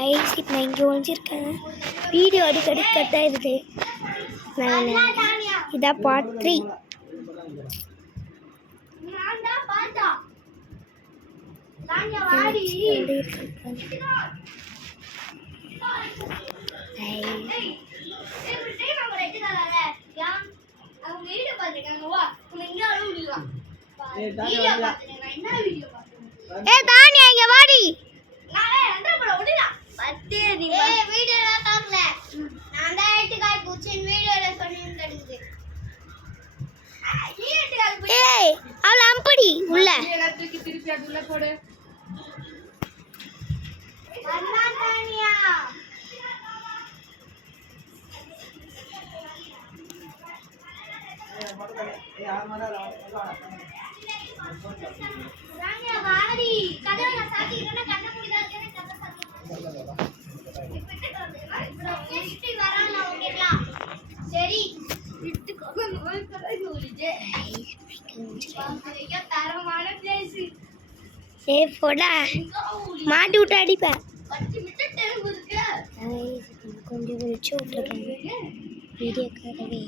Ice இப்போ நான் இங்கே ஒழிஞ்சிருக்கேன். வீடியோ அடிக்கடி கட்டாக இருக்குது. நான் இதான் பார்ட் 3. தானியா இங்க வாடி. அவளை அம்படி உள்ள மாட்டி விட்டு அடிப்பேன். கொஞ்சம் வெளிச்சு விட்டுருக்கேன் வீடியோக்காகவே.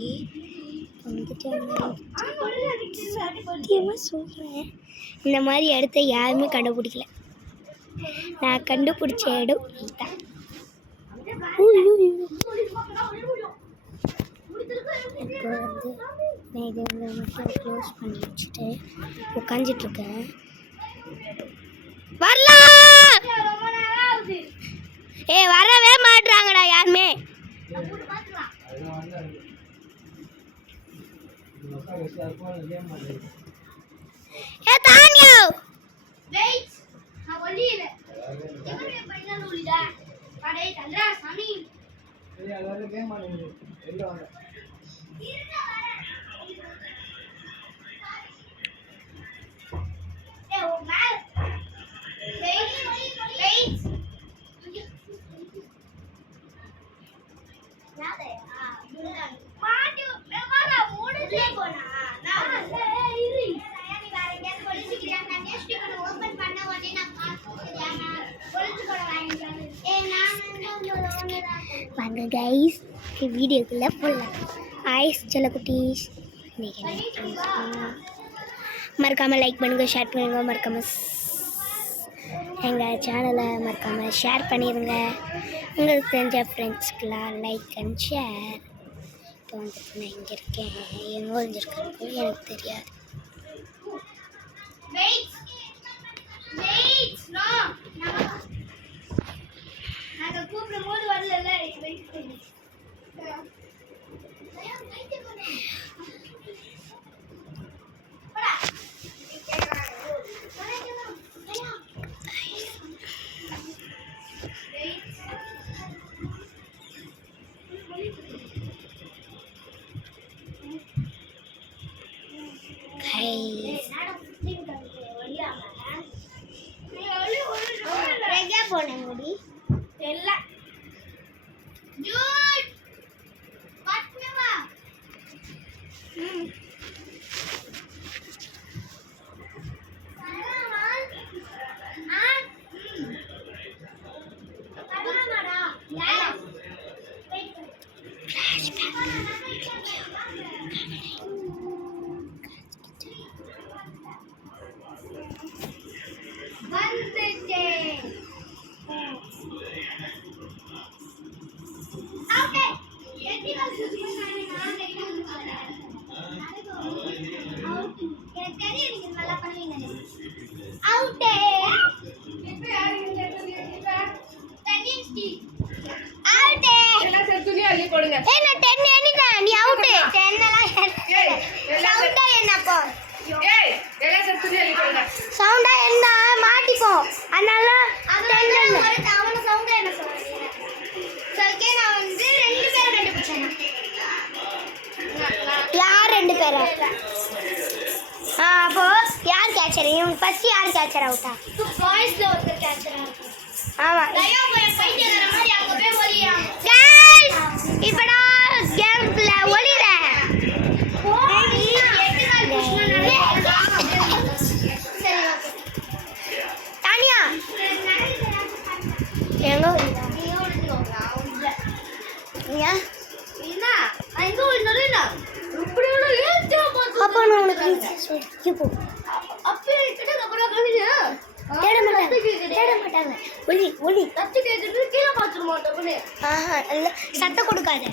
சத்தியமாக சொல்கிறேன், இந்த மாதிரி இடத்த யாருமே கண்டுபிடிக்கல. நான் கண்டுபிடிச்ச இடம் இதுதான். இப்போ நான் இதை மட்டும் க்ளோஸ் பண்ணி வச்சுட்டு உட்காந்துட்ருக்கேன். வரலாம் வரவே மாட்டுறாங்கடா யாருமே. தானியா வாங்க கைஸ், வீடியோக்குள்ளே போடலாம். ஐஸ் செல்ல குட்டீஸ், மறக்காமல் லைக் பண்ணுங்கள், ஷேர் பண்ணுங்க. மறக்காமல் எங்கள் சேனலை மறக்காமல் ஷேர் பண்ணிடுங்க. உங்களுக்கு தெரிஞ்ச ஃப்ரெண்ட்ஸ்க்கெலாம் லைக் அண்ட் ஷேர். இப்போ வந்துட்டு நான் இங்கே இருக்கேன், எங்கே ஒழிஞ்சிருக்கேன்னு எனக்கு தெரியாது. சவுண்டா என்ன மாட்டிப்போம், அதனால யார் 2 பேரும். அப்போ யார் கேட்சர்? இவங்க ஃபர்ஸ்ட் யார் கேட்சர் அவுட்டா? பாய்ஸ்ல ஒருத்தர் கேட்சர் அவுட். ஆமா, இப்படா கேம்ல ஒளிர தானியா எங்க ஏன் அப்போ நான் உனக்கு சொல்லி போ தேட மாட்டாங்க ஒளி ஒளி ஆஹா இல்லை சத்தம் கொடுக்காத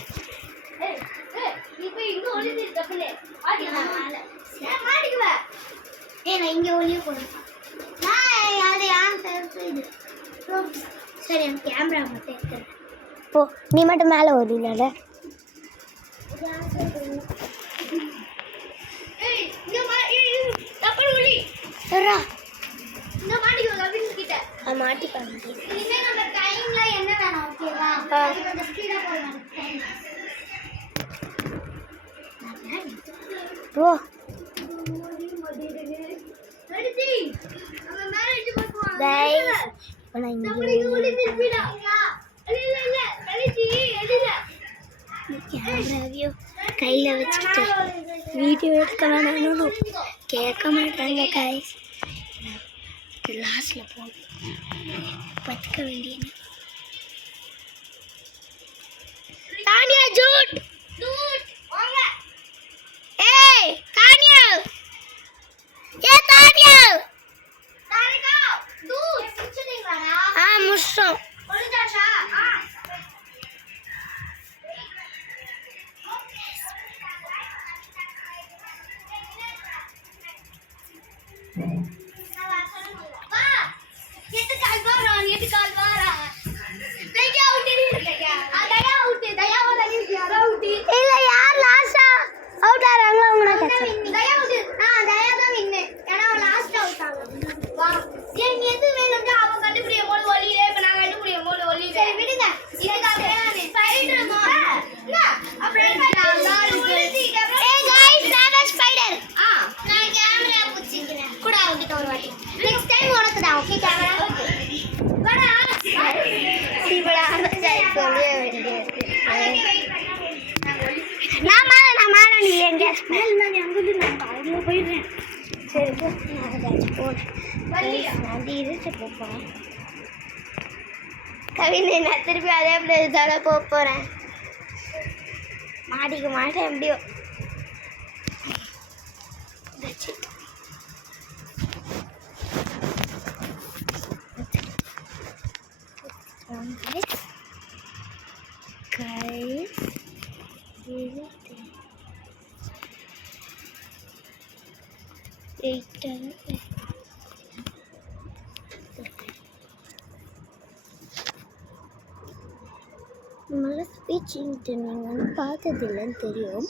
நான் இங்கே ஒளிய போடுறேன் அது இது சரி எனக்கு கேமரா மட்டும் எடுத்துறேன் போ நீ மட்டும் மேலே ஓடினால மாட்டிப்பாங்க போ கையில் வச்சுக்கிட்டு வீடியோ எடுக்க வேணாம் கேட்க மாட்டாங்க காய்ஸ் லாஸ்ட்ல போகணும் பத்துக்க வேண்டிய தானியா ஜூட் ஏய் தானியா தானியா முஷம் கவினை நான் திருப்பி அதே பிளேஸோட போகிறேன் மாட்டிக்க மாட்டேன் எப்படியோ நம்மளால ஸ்பீச் நீங்கள் பார்த்ததில்லைன்னு தெரியும்.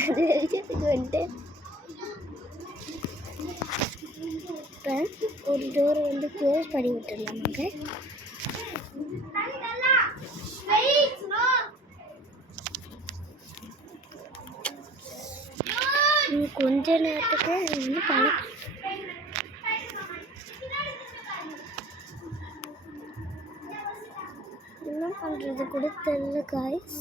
அது விஷயத்துக்கு வந்துட்டு இப்போ ஒரு டோரை வந்து க்ளோஸ் பண்ணி விட்டுடலாமாங்க. கொஞ்ச நேரத்துக்கு வந்து பழக்கம் என்ன பண்ணுறது கூட தெரியல காய்ஸ்.